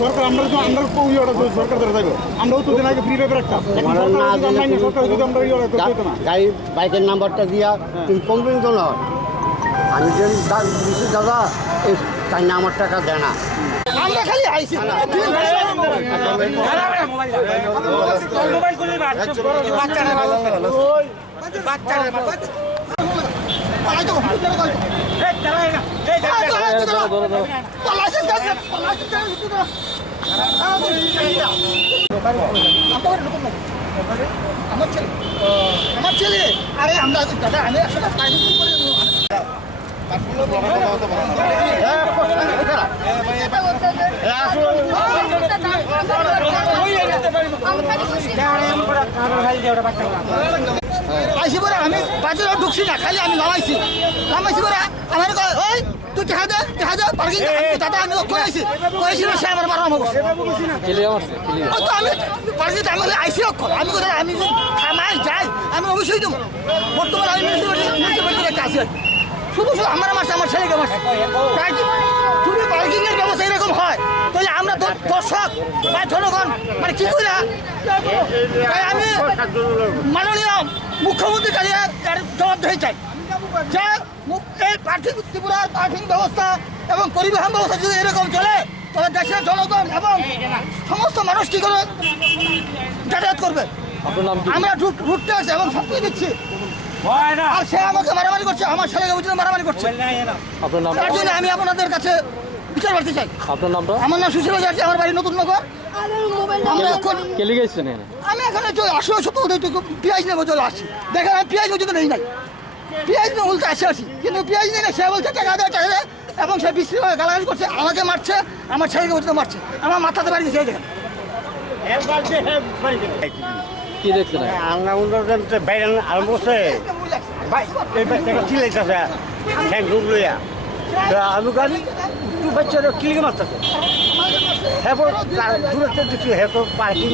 সরকার আমরা সরকার আমরাও তো আগে ফ্রি পেপার একটা গাড়ি বাইকের নাম্বারটা দিয়া তুমি কমপ্লেন তো নয় আমি যে দাদা এই তাই না আমার টাকা দেয় না আমরা খালি আইছি আমার ছেলে আরে আমরা দাদা আমি আসলে আইসি পরে আমি বাজারে ঢুকছি না খালি আমি নামাইছি পরে আমার ওই তুই দেখা দে পার্কিং দাদা আমি কইছি সে আমার মারা আমাকে তো আমি পার্কিং আমি আইসি অক্ষর আমি কোথায় আমি থামাই যাই আমি অবশ্যই দেবো বর্তমানে আমি মিউনিসিপ্যালিটির একটা আছি শুধু আমার মারছে আমার ছেলেকে মারছে যদি পার্কিং এর ব্যবস্থা এরকম হয় তাহলে আমরা দর্শক বা জনগণ মানে কি করি তাই আমি মাননীয় মুখ্যমন্ত্রীর কাছে জবাবদিহি চাই যে এই ত্রিপুরার পার্কিং ব্যবস্থা এবং পরিবহন ব্যবস্থা যদি এরকম চলে তবে দেশের জনগণ এবং সমস্ত মানুষ কি করে যাতায়াত করবে আমরা রুট ট্যাক্স এবং সব কিছু দিচ্ছি আর সে আমাকে মারামারি করছে আমার ছেলেকে বুঝতে মারামারি করছে তার জন্য আমি আপনাদের কাছে বিচার করতে চাই। আপনার নামটা? আমার নাম সুশীল যাচ্ছি, আমার বাড়ি নতুন নগর। আমি এখানে আসলে পেঁয়াজ নেবো চলে আসছি, দেখেন আমি পেঁয়াজ পর্যন্ত নেই নাই, পেঁয়াজ নিয়ে উল্টে আসি কিন্তু পেঁয়াজ নেই না, সে বলছে টাকা দেয় টাকা দেয় এবং সে বিশ্রী গালাগালি করছে, আমাকে মারছে, আমার ছেলেকে পর্যন্ত মারছে, আমার মাথাতে বাড়ি দিয়েছে। দেখেন কি দেখছেন বাইরে আরম্ভ করছে চিলাইতেছে হ্যাঁ ঢুক লইয়া আমি গাড়ি একটু বাচ্চারা কিলিকে মারতেছে হ্যাঁ দূরত্ব দিচ্ছি হ্যাঁ তো পার্কিং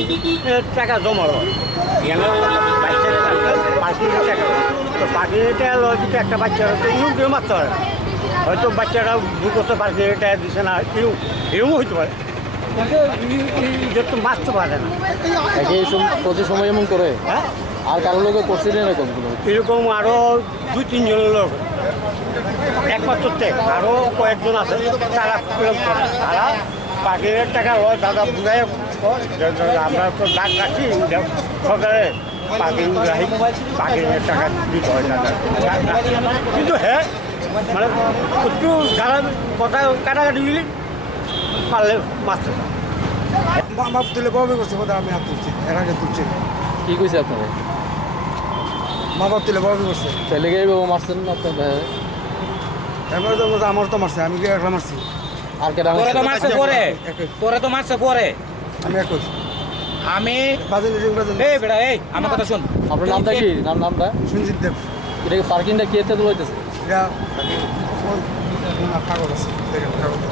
টাকা জমালো এখানে বাচ্চারা পার্কিংয়ের টাকা তো পার্কিংয়ের টাকা লয় দিতে একটা বাচ্চারা তো ইউম কেউ মারতে পারে হয়তো বাচ্চারা ভুল করতে পার্কিংয়ের টাকা দিচ্ছে না এরকমও হইতে পারে মারতে পারে না প্রতি সময় এমন করে। হ্যাঁ আর কারো লোকে করছে এরকম এরকম আরও 2-3 জনের লোক একমাত্র আরও কয়েকজন আছে তারা পাখির টাকা হয় দাদা বুঝাই আমরা তো ডাক রাখি সরকারে পাখির টাকা দিতে হয় দাদা কিন্তু হ্যাঁ মানে একটু যারা কথা কাটাকাটি মিলি পারলে মারতে আমার তুলে ববে করছে বোধহয় আমি হাত তুলছি এর আগে তুলছি কি কইছে আপনারা? মা বাপ তুলে ববে করছে ছেলেকে মারছেন না আপনার? আমার তো মারছে, আমি কি একলা মারছি? আর কে মারছে পরে? তোরে তো মারছে পরে। আমি একই আমি এই বেটা এই আমার কথা শুন। আপনার নামটা কি? নামটা সঞ্জিত দেব। এটা পার্কিংটা কি এতে লইতেছে? এটা কাগজ আছে, দেখেন কাগজ।